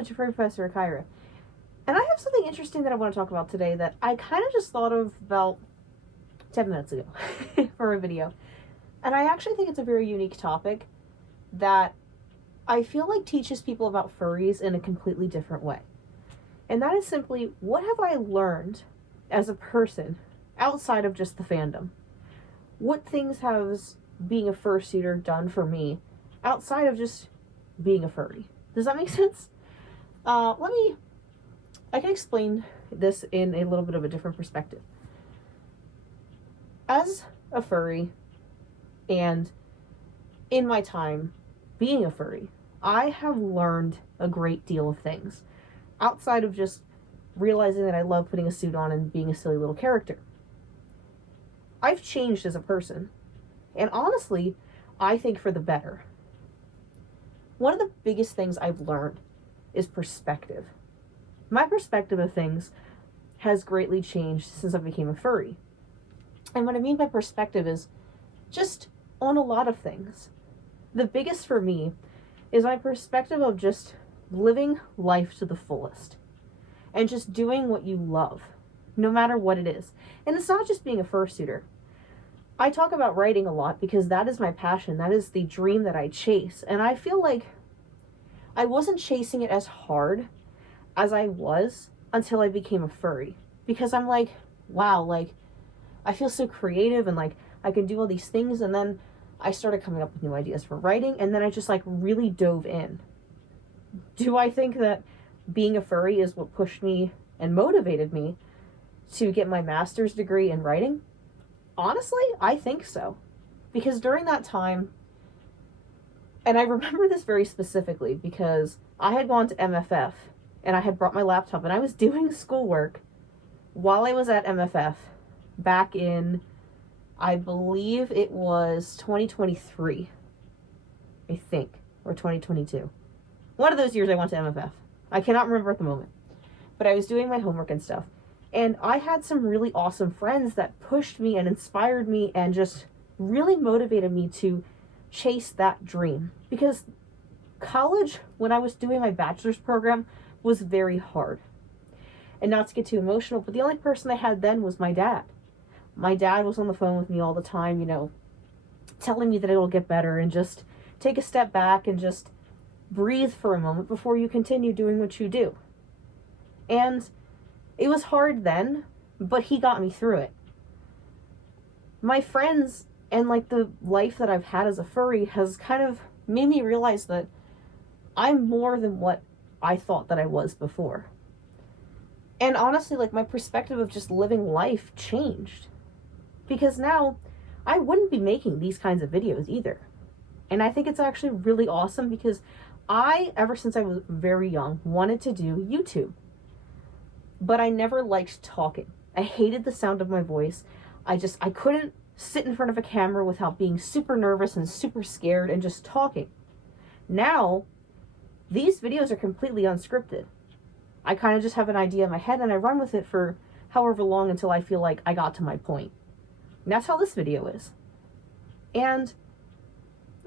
it's your furry professor, Kyra. And I have something interesting that I want to talk about today that I kind of just thought of about 10 minutes ago for a video. And I actually think it's a very unique topic that I feel like teaches people about furries in a completely different way. And that is simply, what have I learned as a person outside of just the fandom? What things has being a fursuiter done for me outside of just being a furry? Does that make sense? I can explain this in a little bit of a different perspective. As a furry, and in my time being a furry, I have learned a great deal of things outside of just realizing that I love putting a suit on and being a silly little character. I've changed as a person, and honestly, I think for the better. One of the biggest things I've learned is perspective. My perspective of things has greatly changed since I became a furry. And what I mean by perspective is just on a lot of things. The biggest for me is my perspective of just living life to the fullest and just doing what you love, no matter what it is. And it's not just being a fursuiter. I talk about writing a lot because that is my passion. That is the dream that I chase. And I feel like I wasn't chasing it as hard as I was until I became a furry. Because I'm like, wow, like, I feel so creative and like I can do all these things. And then I started coming up with new ideas for writing, and then I just like really dove in. Do I think that being a furry is what pushed me and motivated me to get my master's degree in writing? Honestly, I think so. Because during that time, and I remember this very specifically because I had gone to MFF and I had brought my laptop and I was doing schoolwork while I was at MFF back in, I believe it was 2023, I think, or 2022. One of those years I went to MFF. I cannot remember at the moment. But I was doing my homework and stuff. And I had some really awesome friends that pushed me and inspired me and just really motivated me to chase that dream. Because college, when I was doing my bachelor's program, was very hard. And not to get too emotional, but the only person I had then was my dad. My dad was on the phone with me all the time, you know, telling me that it'll get better and just take a step back and just breathe for a moment before you continue doing what you do. And it was hard then, but he got me through it. My friends and like the life that I've had as a furry has kind of made me realize that I'm more than what I thought that I was before. And honestly, like my perspective of just living life changed. Because now I wouldn't be making these kinds of videos either. And I think it's actually really awesome because I, ever since I was very young, wanted to do YouTube. But I never liked talking. I hated the sound of my voice. I couldn't sit in front of a camera without being super nervous and super scared and just talking. Now, these videos are completely unscripted. I kind of just have an idea in my head and I run with it for however long until I feel like I got to my point. And that's how this video is. And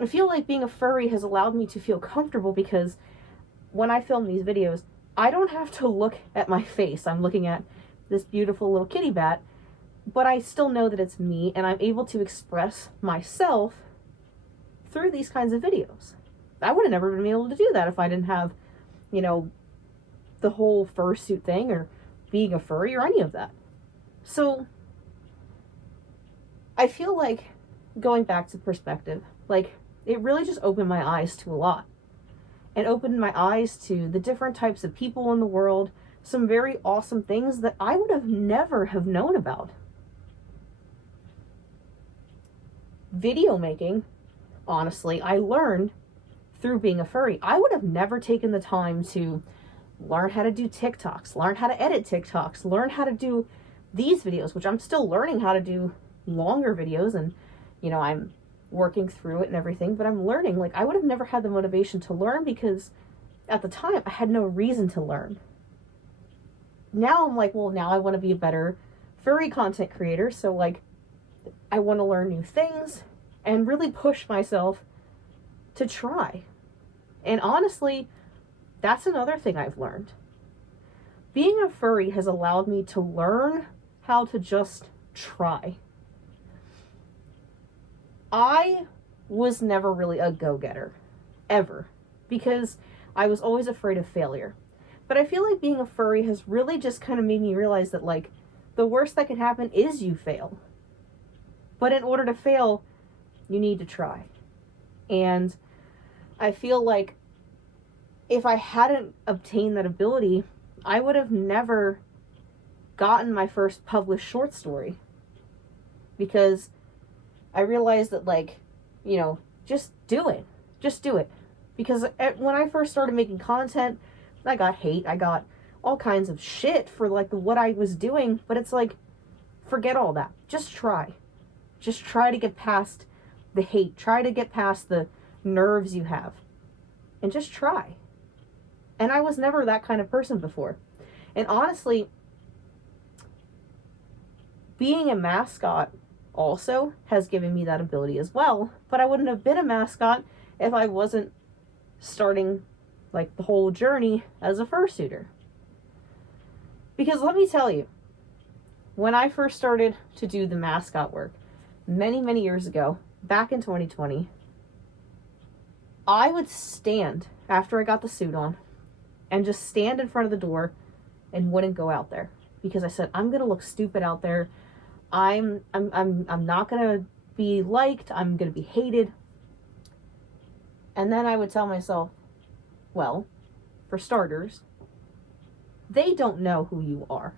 I feel like being a furry has allowed me to feel comfortable because when I film these videos, I don't have to look at my face. I'm looking at this beautiful little kitty bat, but I still know that it's me and I'm able to express myself through these kinds of videos. I would have never been able to do that if I didn't have, you know, the whole fursuit thing or being a furry or any of that. So I feel like, going back to perspective, like it really just opened my eyes to a lot. It opened my eyes to the different types of people in the world, some very awesome things that I would have never have known about. Video making, honestly, I learned through being a furry. I would have never taken the time to learn how to do TikToks, learn how to edit TikToks, learn how to do these videos, which I'm still learning how to do longer videos, and you know, I'm working through it and everything, but I'm learning. Like, I would have never had the motivation to learn because at the time I had no reason to learn. Now I'm like, well, now I want to be a better furry content creator, so like I want to learn new things and really push myself to try. And honestly, That's another thing I've learned. Being a furry has allowed me to learn how to just try. I was never really a go-getter, ever, because I was always afraid of failure. But I feel like being a furry has really just kind of made me realize that, like, the worst that can happen is you fail. But in order to fail, you need to try. And I feel like if I hadn't obtained that ability, I would have never gotten my first published short story. Because I realized that, like, you know, just do it. Just do it. Because when I first started making content, I got hate. I got all kinds of shit for, like, what I was doing. But it's like, forget all that. Just try. Just try to get past the hate. Try to get past the nerves you have. And just try. And I was never that kind of person before. And honestly, being a mascot also has given me that ability as well. But I wouldn't have been a mascot if I wasn't starting, like, the whole journey as a fursuiter. Because let me tell you, when I first started to do the mascot work, many, many years ago, back in 2020, I would stand after I got the suit on and just stand in front of the door and wouldn't go out there because I said, I'm going to look stupid out there. I'm not going to be liked. I'm going to be hated. And then I would tell myself, well, for starters, they don't know who you are.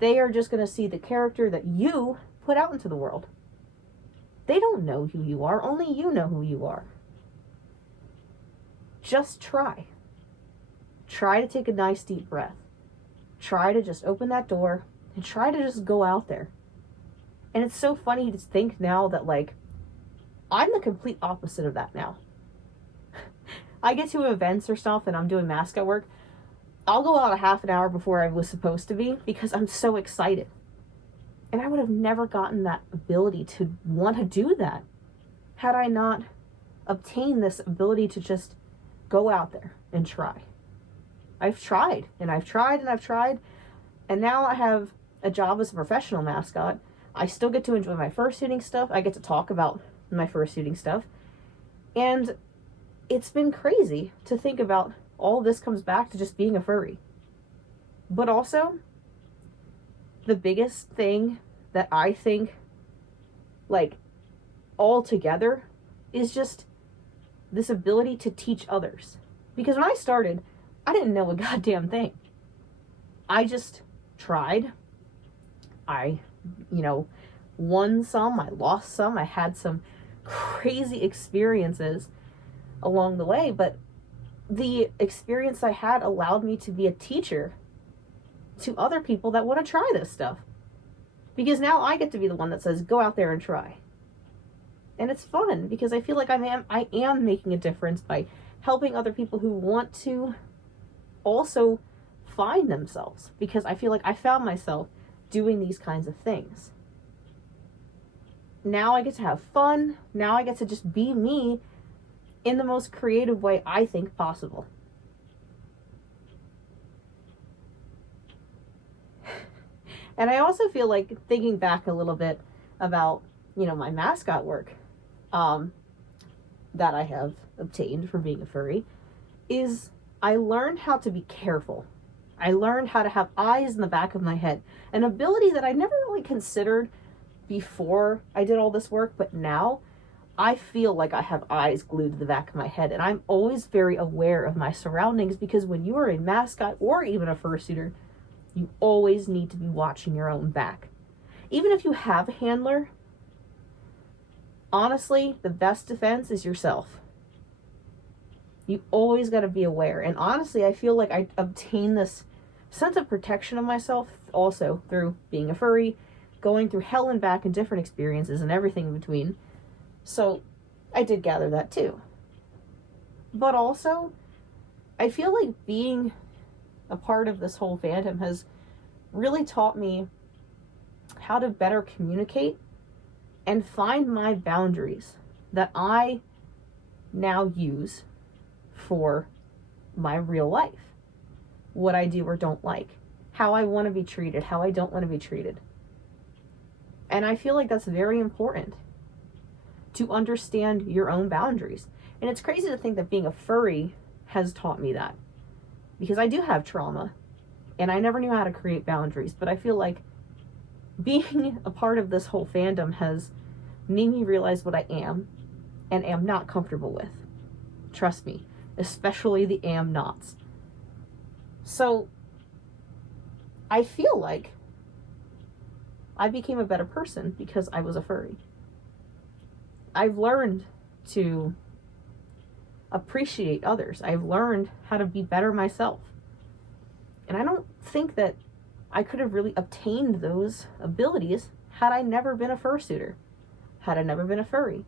They are just going to see the character that you put out into the world. They don't know who you are. Only you know who you are. Just try. Try to take a nice deep breath. Try to just open that door and try to just go out there. And it's so funny to think now that, like, I'm the complete opposite of that now. I get to events or stuff and I'm doing mascot work. I'll go out a half an hour before I was supposed to be because I'm so excited. And I would have never gotten that ability to want to do that had I not obtained this ability to just go out there and try. I've tried and I've tried and I've tried. And now I have a job as a professional mascot. I still get to enjoy my fursuiting stuff. I get to talk about my fursuiting stuff. And it's been crazy to think about all this comes back to just being a furry. But also, the biggest thing that I think, like, all together is just this ability to teach others. Because when I started, I didn't know a goddamn thing. I just tried. I, won some, I lost some, I had some crazy experiences along the way, but the experience I had allowed me to be a teacher to other people that want to try this stuff. Because now I get to be the one that says, go out there and try. And it's fun because I feel like I am making a difference by helping other people who want to also find themselves. Because I feel like I found myself doing these kinds of things. Now I get to have fun. Now I get to just be me in the most creative way I think possible. And I also feel like, thinking back a little bit about, my mascot work that I have obtained from being a furry, is I learned how to be careful. I learned how to have eyes in the back of my head, an ability that I never really considered before I did all this work, but now I feel like I have eyes glued to the back of my head, and I'm always very aware of my surroundings, because when you are a mascot or even a fursuiter, you always need to be watching your own back. Even if you have a handler, honestly, the best defense is yourself. You always got to be aware. And honestly, I feel like I obtained this sense of protection of myself also through being a furry, going through hell and back and different experiences and everything in between. So I did gather that too. But also, I feel like being a part of this whole fandom has really taught me how to better communicate and find my boundaries that I now use for my real life, what I do or don't like, how I want to be treated, how I don't want to be treated. And I feel like that's very important, to understand your own boundaries. And it's crazy to think that being a furry has taught me that, because I do have trauma and I never knew how to create boundaries. But I feel like being a part of this whole fandom has made me realize what I am and am not comfortable with. Trust me, especially the am nots. So I feel like I became a better person because I was a furry. I've learned to appreciate others. I've learned how to be better myself. And I don't think that I could have really obtained those abilities had I never been a fursuiter, had I never been a furry.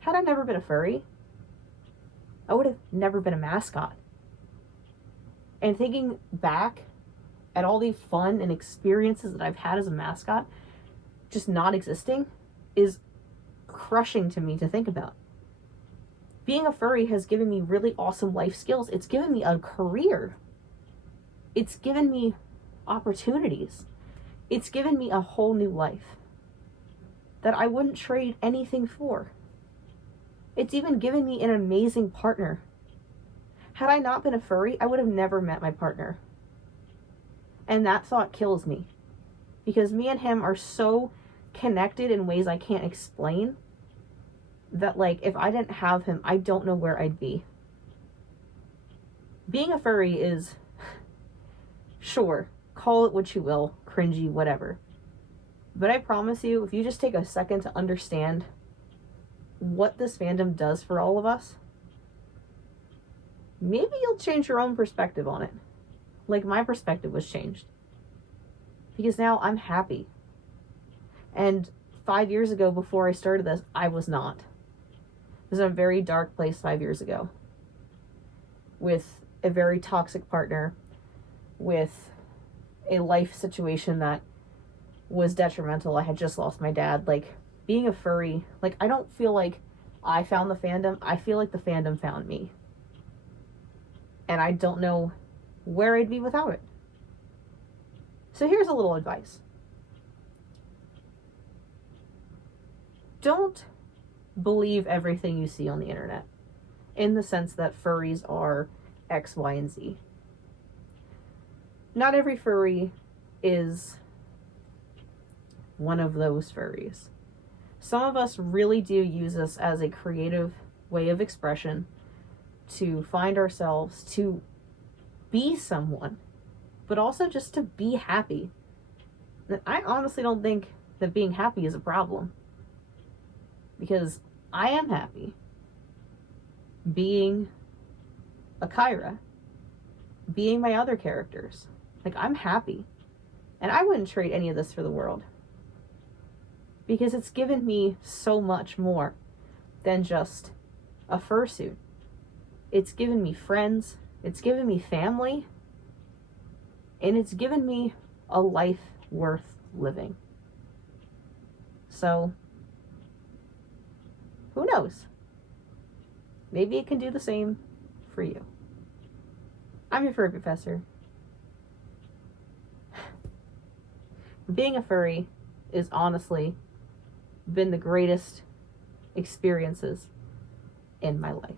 Had I never been a furry, I would have never been a mascot. And thinking back at all the fun and experiences that I've had as a mascot, just not existing, is crushing to me to think about. Being a furry has given me really awesome life skills. It's given me a career. It's given me opportunities. It's given me a whole new life that I wouldn't trade anything for. It's even given me an amazing partner. Had I not been a furry, I would have never met my partner. And that thought kills me, because me and him are so connected in ways I can't explain, that like, if I didn't have him, I don't know where I'd be. Being a furry is, sure, call it what you will, cringy, whatever. But I promise you, if you just take a second to understand what this fandom does for all of us, maybe you'll change your own perspective on it. Like my perspective was changed. Because now I'm happy. And 5 years ago, before I started this, I was not. I was in a very dark place 5 years ago, with a very toxic partner, with a life situation that was detrimental. I had just lost my dad. Like, being a furry, like, I don't feel like I found the fandom. I feel like the fandom found me. And I don't know where I'd be without it. So here's a little advice. Don't believe everything you see on the internet, in the sense that furries are X, Y, and Z. Not every furry is one of those furries. Some of us really do use this as a creative way of expression, to find ourselves, to be someone, but also just to be happy. And I honestly don't think that being happy is a problem, because I am happy being a Kyra, being my other characters. Like, I'm happy, and I wouldn't trade any of this for the world, because it's given me so much more than just a fursuit. It's given me friends, it's given me family, and it's given me a life worth living. So, who knows? Maybe it can do the same for you. I'm your furry professor. Being a furry is honestly been the greatest experiences in my life.